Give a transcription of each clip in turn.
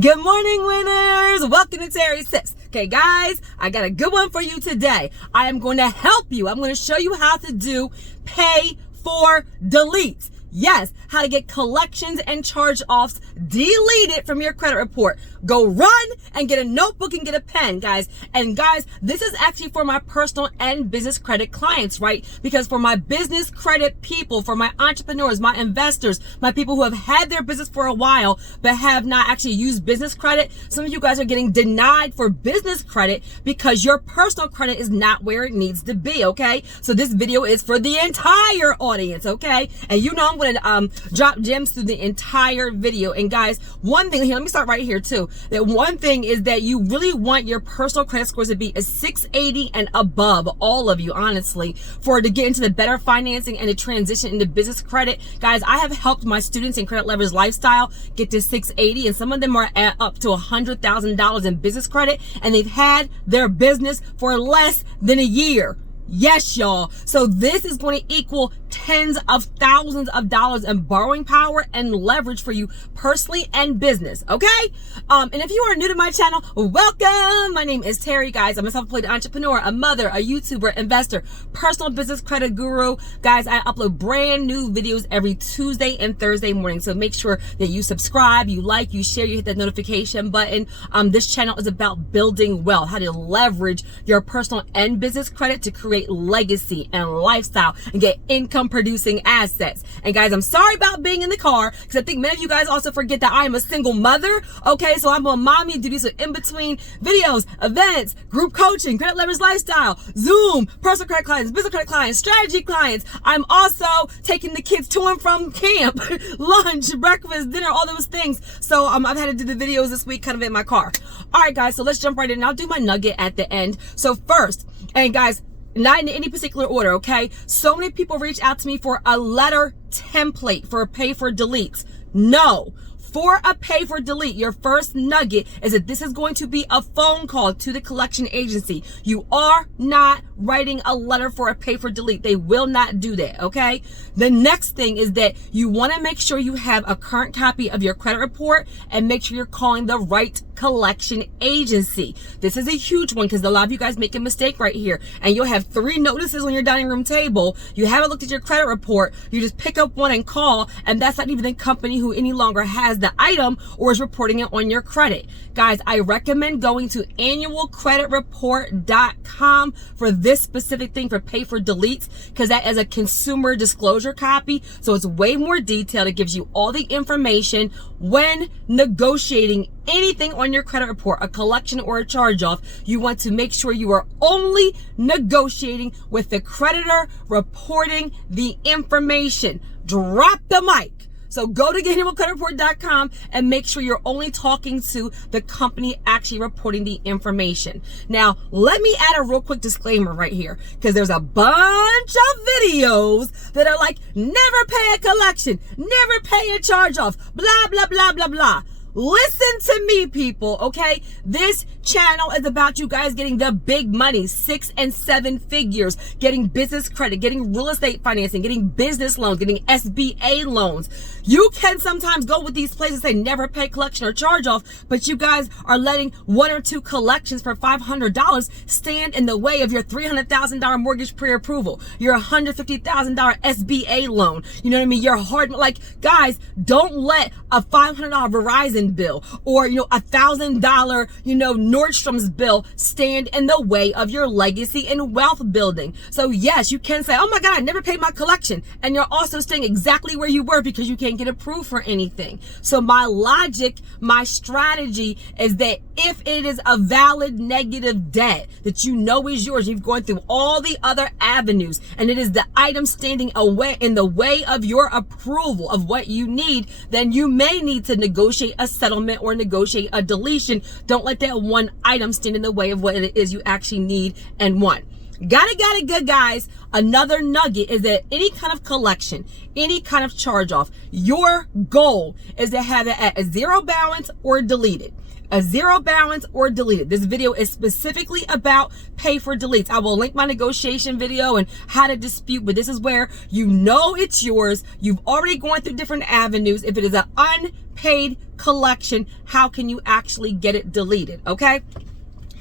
Good morning, winners. Welcome to Terry Tips. Okay, guys, I got a good one for you today. I am going to help you. I'm going to show you how to do pay for delete. Yes, how to get collections and charge-offs deleted from your credit report. Go run and get a notebook and get a pen, guys. And guys, this is actually for my personal and business credit clients, right? Because for my business credit people, for my entrepreneurs, my investors, my people who have had their business for a while but have not actually used business credit, some of you guys are getting denied for business credit because your personal credit is not where it needs to be, okay? So this video is for the entire audience, okay? And you know I'm going to drop gems through the entire video. And guys, one thing here, let me start right here too. That one thing is that you really want your personal credit scores to be a 680 and above, all of you, honestly, to get into the better financing and to transition into business credit. Guys, I have helped my students in Credit Leverage Lifestyle get to 680, and some of them are at up to $100,000 in business credit, and they've had their business for less than a year. Yes, y'all. So this is going to equal tens of thousands of dollars in borrowing power and leverage for you personally and business, okay? And if you are new to my channel, welcome. My name is Terry, guys. I'm a self-employed entrepreneur, a mother, a YouTuber, investor, personal business credit guru. Guys, I upload brand new videos every Tuesday and Thursday morning. So make sure that you subscribe, you like, you share, you hit that notification button. This channel is about building wealth, how to leverage your personal and business credit to create legacy and lifestyle and get income producing assets. And guys, I'm sorry about being in the car because I think many of you guys also forget that I am a single mother. Okay, so I'm on mommy duties, so in between videos, events, group coaching, Credit Leverage Lifestyle, Zoom, personal credit clients, business credit clients, strategy clients. I'm also taking the kids to and from camp, lunch, breakfast, dinner, all those things. So I've had to do the videos this week kind of in my car. All right, guys, so let's jump right in. I'll do my nugget at the end. So first, and guys, not in any particular order, okay? So many people reach out to me for a letter template for a pay for delete. No. For a pay for delete, your first nugget is that this is going to be a phone call to the collection agency. You are not writing a letter for a pay for delete. They will not do that, okay? The next thing is that you want to make sure you have a current copy of your credit report and make sure you're calling the right collection agency. This is a huge one because a lot of you guys make a mistake right here, and you'll have 3 notices on your dining room table. You haven't looked at your credit report. You just pick up one and call, and that's not even the company who any longer has the item or is reporting it on your credit. Guys, I recommend going to annualcreditreport.com for this specific thing for pay for deletes, because that is a consumer disclosure copy. So it's way more detailed. It gives you all the information when negotiating anything on your credit report, a collection or a charge off. You want to make sure you are only negotiating with the creditor reporting the information. Drop the mic. So go to annualcreditreport.com and make sure you're only talking to the company actually reporting the information. Now, let me add a real quick disclaimer right here, because there's a bunch of videos that are like, never pay a collection, never pay a charge off, blah, blah, blah, blah, blah. Listen to me, people, okay? This channel is about you guys getting the big money, 6 and 7 figures, getting business credit, getting real estate financing, getting business loans, getting SBA loans. You can sometimes go with these places and say never pay collection or charge off, but you guys are letting 1 or 2 collections for $500 stand in the way of your $300,000 mortgage pre-approval, your $150,000 SBA loan. You know what I mean? Your hard, like, guys, don't let a $500 Verizon bill or, $1,000, Nordstrom's bill stand in the way of your legacy and wealth building. So yes, you can say, oh my God, I never paid my collection. And you're also staying exactly where you were because you can't get approved for anything. So my logic, my strategy is that if it is a valid negative debt that you know is yours, you've gone through all the other avenues, and it is the item standing away in the way of your approval of what you need, then you may need to negotiate a settlement or negotiate a deletion. Don't let that one item stand in the way of what it is you actually need and want. Got it, good guys. Another nugget is that any kind of collection, any kind of charge off, your goal is to have it at a zero balance or deleted. A zero balance or deleted. This video is specifically about pay for deletes. I will link my negotiation video and how to dispute, but this is where you know it's yours. You've already gone through different avenues. If it is an unpaid collection, how can you actually get it deleted? Okay.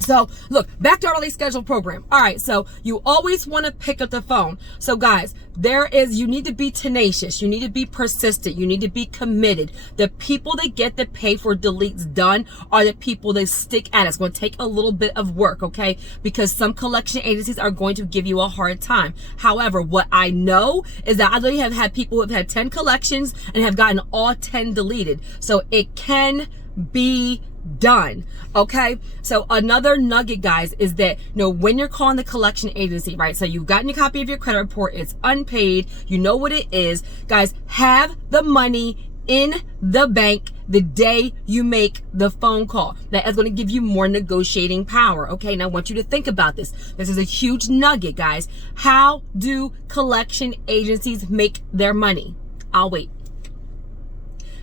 So look, back to our release schedule program. All right. So you always want to pick up the phone. So guys, you need to be tenacious. You need to be persistent. You need to be committed. The people that get the pay for deletes done are the people that stick at it. It's going to take a little bit of work. Okay. Because some collection agencies are going to give you a hard time. However, what I know is that I literally have had people who have had 10 collections and have gotten all 10 deleted. So it can be done. Okay. So another nugget, guys, is that, when you're calling the collection agency, right? So you've gotten a copy of your credit report. It's unpaid. You know what it is. Guys, have the money in the bank the day you make the phone call. That is going to give you more negotiating power. Okay. Now I want you to think about this. This is a huge nugget, guys. How do collection agencies make their money? I'll wait.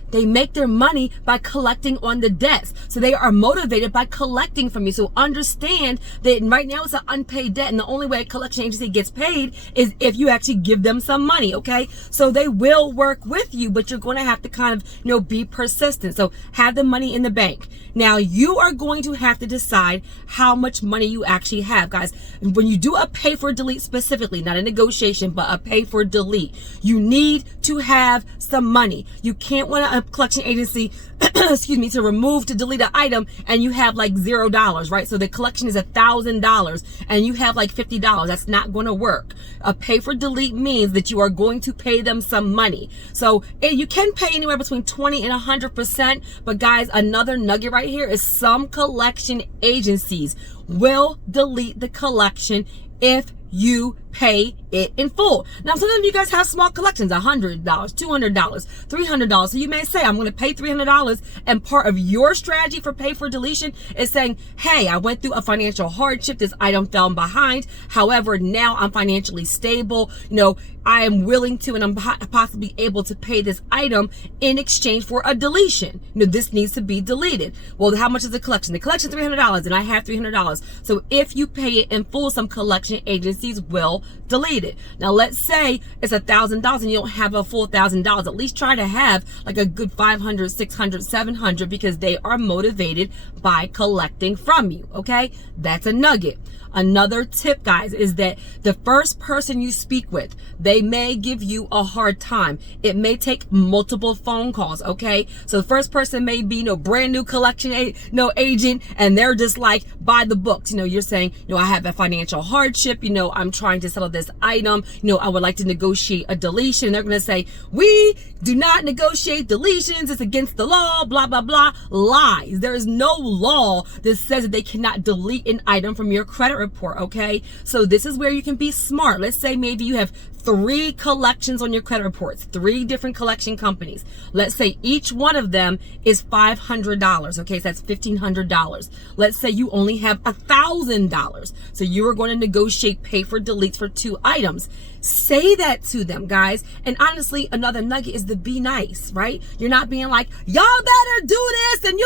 They make their money by collecting on the debts. So they are motivated by collecting from you. So understand that right now it's an unpaid debt. And the only way a collection agency gets paid is if you actually give them some money. Okay. So they will work with you, but you're going to have to kind of, be persistent. So have the money in the bank. Now you are going to have to decide how much money you actually have, guys. When you do a pay for delete specifically, not a negotiation, but a pay for delete, you need to have some money. You can't want a collection agency, to delete an item and you have like $0, right? So the collection is $1,000 and you have like $50. That's not going to work. A pay for delete means that you are going to pay them some money. So you can pay anywhere between 20 and 100%. But guys, another nugget right here is some collection agencies will delete the collection if you pay it in full. Now, some of you guys have small collections, $100, $200, $300. So you may say, I'm going to pay $300. And part of your strategy for pay for deletion is saying, hey, I went through a financial hardship. This item fell behind. However, now I'm financially stable. I am willing to, and I'm possibly able to pay this item in exchange for a deletion. This needs to be deleted. Well, how much is the collection? The collection is $300 and I have $300. So if you pay it in full, some collection agencies will delete it. Now, let's say it's $1,000 and you don't have a full $1,000. At least try to have like a good 500, 600, 700 because they are motivated by collecting from you. Okay. That's a nugget. Another tip, guys, is that the first person you speak with, they may give you a hard time. It may take multiple phone calls. Okay. So the first person may be, brand new collection, agent, and they're just like, by the books. You're saying, I have a financial hardship. I'm trying to settle this item. I would like to negotiate a deletion. They're going to say, we do not negotiate deletions. It's against the law, blah, blah, blah. Lies. There is no law that says that they cannot delete an item from your credit report. Okay. So this is where you can be smart. Let's say maybe you have 3 collections on your credit reports, 3 different collection companies. Let's say each one of them is $500. Okay. So that's $1,500. Let's say you only have $1,000. So you are going to negotiate pay for deletes for 2 items. Say that to them, guys. And honestly, another nugget is to be nice, right? You're not being like, y'all better do this and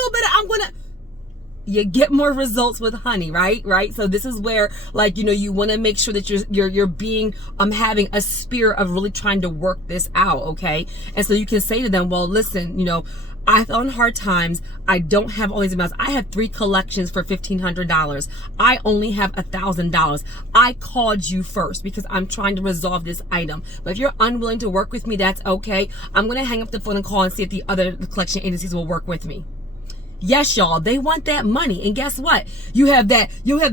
you get more results with honey, right? So this is where, you want to make sure that you're being, having a spirit of really trying to work this out. Okay. And so you can say to them, well, listen, I fell in hard times. I don't have all these amounts. I have 3 collections for $1,500. I only have $1,000. I called you first because I'm trying to resolve this item. But if you're unwilling to work with me, that's okay. I'm going to hang up the phone and call and see if the other collection agencies will work with me. Yes, y'all, they want that money. And guess what? You have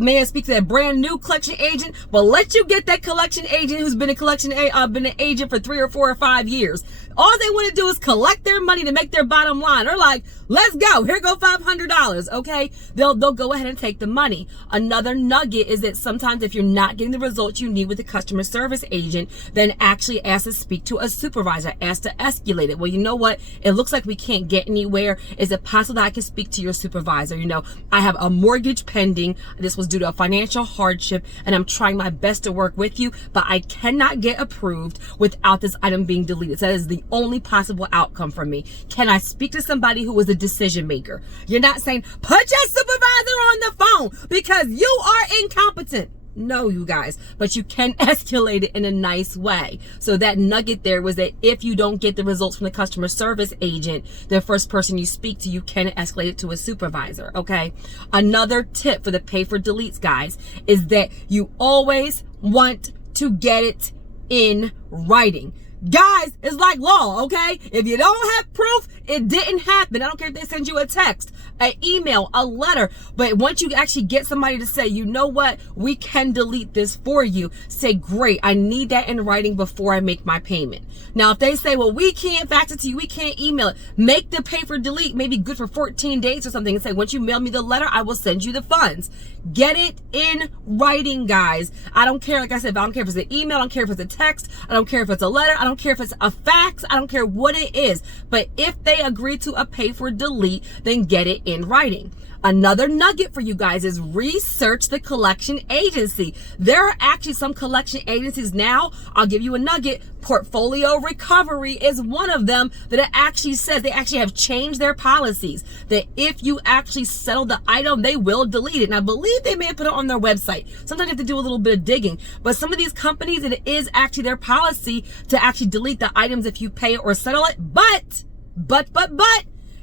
may speak to that brand new collection agent, but let you get that collection agent who's been been an agent for 3 or 4 or 5 years. All they want to do is collect their money to make their bottom line. They're like, let's go. Here go $500. Okay. They'll go ahead and take the money. Another nugget is that sometimes if you're not getting the results you need with the customer service agent, then actually ask to speak to a supervisor, ask to escalate it. Well, you know what? It looks like we can't get anywhere. Is it possible that I can speak to your supervisor? You know, I have a mortgage pending. This was due to a financial hardship and I'm trying my best to work with you, but I cannot get approved without this item being deleted. So that is the only possible outcome for me. Can I speak to somebody who is a decision maker? You're not saying, put your supervisor on the phone because you are incompetent. No, you guys, but you can escalate it in a nice way. So that nugget there was that if you don't get the results from the customer service agent, the first person you speak to, you can escalate it to a supervisor, okay? Another tip for the pay for deletes, guys, is that you always want to get it in writing. Guys, it's like law, okay? If you don't have proof, it didn't happen. I don't care if they send you a text, an email, a letter. But once you actually get somebody to say, you know what, we can delete this for you, say, great, I need that in writing before I make my payment. Now, if they say, well, we can't fax it to you, we can't email it, make the pay for delete maybe good for 14 days or something and say, once you mail me the letter, I will send you the funds. Get it in writing, guys. I don't care, like I said, I don't care if it's an email, I don't care if it's a text, I don't care if it's a letter, I don't care if it's a fax, I don't care what it is. But if they agree to a pay for delete, then get it in writing. Another nugget for you guys is research the collection agency. There are actually some collection agencies now. I'll give you a nugget. Portfolio Recovery is one of them that it actually says they actually have changed their policies that if you actually settle the item, they will delete it. And I believe they may have put it on their website. Sometimes you have to do a little bit of digging, but some of these companies, it is actually their policy to actually delete the items if you pay it or settle it. But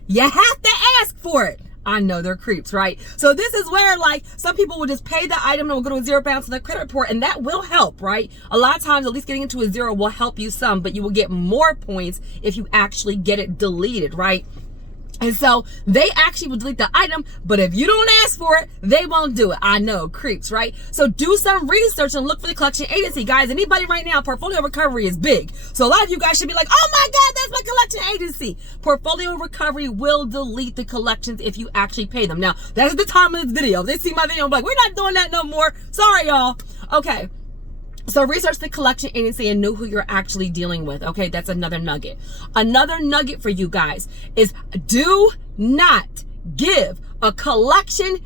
you have to ask for it. I know they're creeps, right? So this is where like some people will just pay the item and will go to a zero balance on their credit report, and that will help, right? A lot of times, at least getting into a zero will help you some, but you will get more points if you actually get it deleted, right? And so they actually will delete the item, but if you don't ask for it, they won't do it. I know, creeps, right? So do some research and look for the collection agency. Guys, anybody right now, Portfolio Recovery is big. So a lot of you guys should be like, oh my God, that's my collection agency. Portfolio Recovery will delete the collections if you actually pay them. Now, that's the time of this video. If they see my video, I'm like, we're not doing that no more. Sorry, y'all. Okay. So research the collection agency and know who you're actually dealing with. Okay, that's another nugget. Another nugget for you guys is do not give a collection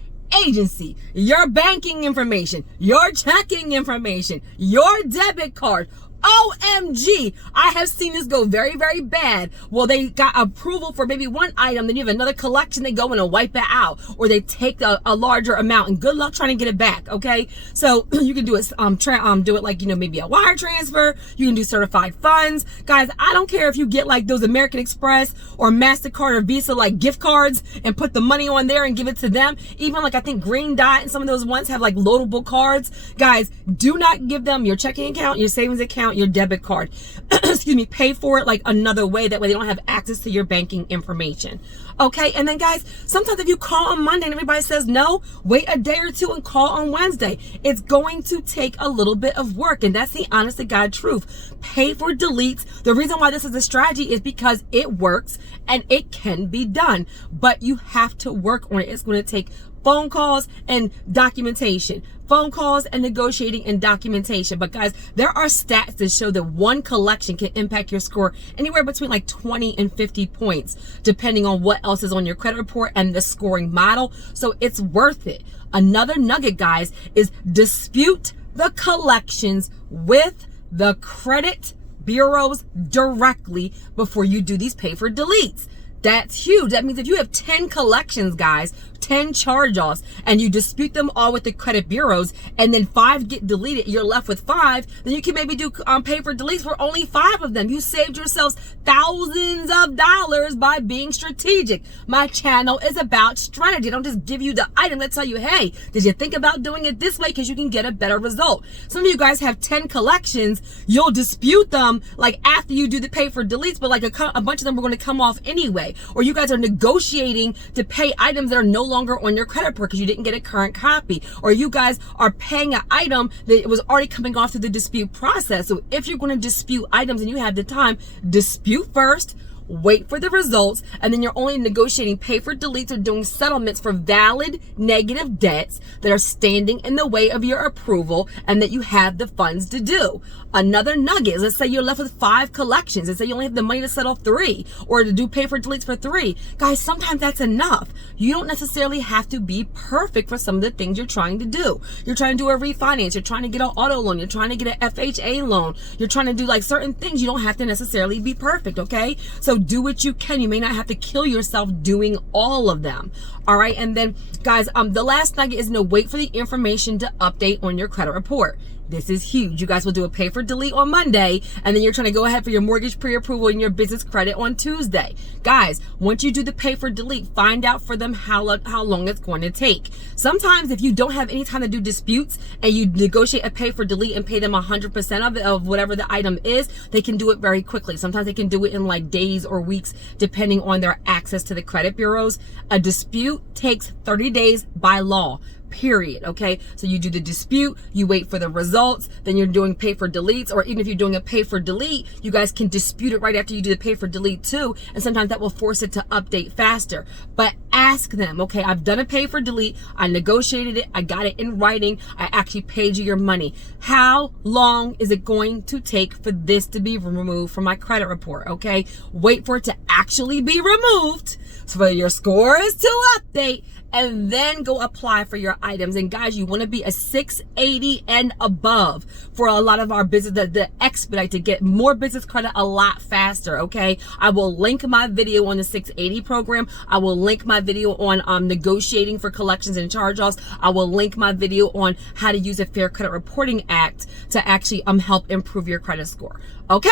agency your banking information, your checking information, your debit card. OMG, I have seen this go very, very bad. Well, they got approval for maybe one item, then you have another collection, they go in and wipe it out, or they take a larger amount, and good luck trying to get it back, okay? So you can do it, do it like, you know, maybe a wire transfer, you can do certified funds. Guys, I don't care if you get like those American Express or MasterCard or Visa like gift cards and put the money on there and give it to them. Even like I think Green Dot and some of those ones have like loadable cards. Guys, do not give them your checking account, your savings account, your debit card. Excuse me, pay for it like another way. That way they don't have access to your banking information. Okay, and then guys, sometimes if you call on Monday and everybody says no, wait a day or two and call on Wednesday. It's going to take a little bit of work, and that's the honest to God truth. Pay for deletes. The reason why this is a strategy is because it works and it can be done, but you have to work on it. It's going to take phone calls and documentation. Phone calls and negotiating and documentation. But guys, there are stats that show that one collection can impact your score anywhere between like 20 and 50 points, depending on what else is on your credit report and the scoring model. So it's worth it. Another nugget, guys, is dispute the collections with the credit bureaus directly before you do these pay for deletes. That's huge. That means if you have 10 collections, guys, 10 charge-offs, and you dispute them all with the credit bureaus, and then 5 get deleted, you're left with 5, then you can maybe do pay for deletes for only 5 of them. You saved yourselves thousands of dollars by being strategic. My channel is about strategy. I don't just give you the item that tell you, hey, did you think about doing it this way? Because you can get a better result. Some of you guys have 10 collections. You'll dispute them like after you do the pay for deletes, but like a bunch of them are going to come off anyway. Or you guys are negotiating to pay items that are no longer on your credit report because you didn't get a current copy. Or you guys are paying an item that was already coming off through the dispute process. So if you're going to dispute items and you have the time, dispute first, wait for the results, and then you're only negotiating pay for deletes or doing settlements for valid negative debts that are standing in the way of your approval and that you have the funds to do. Another nugget is, let's say you're left with 5 collections. Let's say you only have the money to settle 3 or to do pay for deletes for 3. Guys, sometimes that's enough. You don't necessarily have to be perfect for some of the things you're trying to do. You're trying to do a refinance. You're trying to get an auto loan. You're trying to get an FHA loan. You're trying to do like certain things. You don't have to necessarily be perfect, okay? So do what you can. You may not have to kill yourself doing all of them. All right. And then guys, the last nugget is wait for the information to update on your credit report. This is huge. You guys will do a pay for delete on Monday, and then you're trying to go ahead for your mortgage pre-approval and your business credit on Tuesday. Guys, once you do the pay for delete, find out for them how long it's going to take. Sometimes if you don't have any time to do disputes and you negotiate a pay for delete and pay them 100% of it, of whatever the item is, they can do it very quickly. Sometimes they can do it in like days or weeks, depending on their access to the credit bureaus. A dispute takes 30 days by law. Period. Okay, so you do the dispute, you wait for the results, then you're doing pay for deletes, or even if you're doing a pay for delete, you guys can dispute it right after you do the pay for delete too, and sometimes that will force it to update faster. But ask them, okay, I've done a pay for delete, I negotiated it, I got it in writing, I actually paid you your money. How long is it going to take for this to be removed from my credit report? Okay, wait for it to actually be removed so for your scores to update, and then go apply for your items. And guys, you want to be a 680 and above for a lot of our business, the expedite to get more business credit a lot faster. Okay, I will link my video on the 680 program. I will link my video on negotiating for collections and charge-offs. I will link my video on how to use a Fair Credit Reporting Act to actually help improve your credit score. Okay,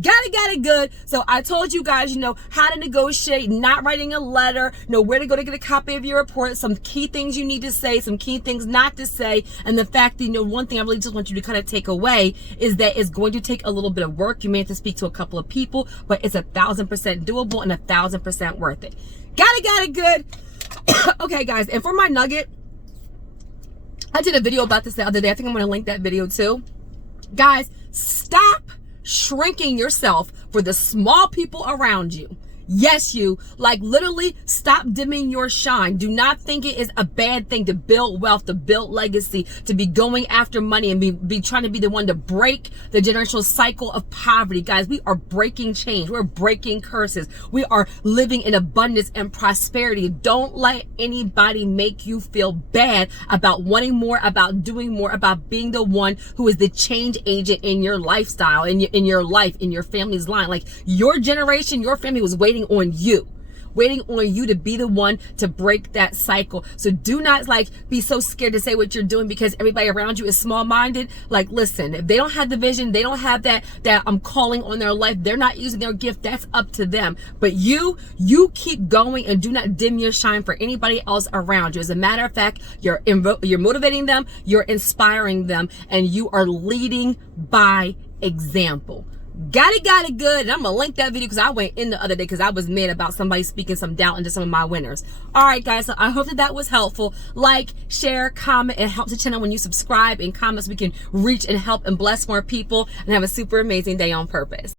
got it good. So I told you guys, how to negotiate, not writing a letter, where to go to get a copy of your report, some key things you need to say, some key things not to say, and the fact that, one thing I really just want you to kind of take away is that it's going to take a little bit of work. You may have to speak to a couple of people, but it's 1,000% doable and 1,000% worth it. Got it good. Okay, guys, and for my nugget, I did a video about this the other day. I think I'm going to link that video too. Guys, stop shrinking yourself for the small people around you. Yes, you, like, literally stop dimming your shine. Do not think it is a bad thing to build wealth, to build legacy, to be going after money and be trying to be the one to break the generational cycle of poverty. Guys, we are breaking chains. We're breaking curses. We are living in abundance and prosperity. Don't let anybody make you feel bad about wanting more, about doing more, about being the one who is the change agent in your lifestyle, in your life, in your family's line. Like, your generation, your family was waiting on you to be the one to break that cycle. So do not be so scared to say what you're doing because everybody around you is small-minded. Like, listen, if they don't have the vision, they don't have that calling on their life, they're not using their gift, that's up to them. But you keep going and do not dim your shine for anybody else around you. As a matter of fact, you're motivating them, you're inspiring them, and you are leading by example. Got it good. And I'm gonna link that video because I went in the other day because I was mad about somebody speaking some doubt into some of my winners. All right, guys, so I hope that was helpful. Like, share, comment. It helps the channel when you subscribe and comment so we can reach and help and bless more people and have a super amazing day on purpose.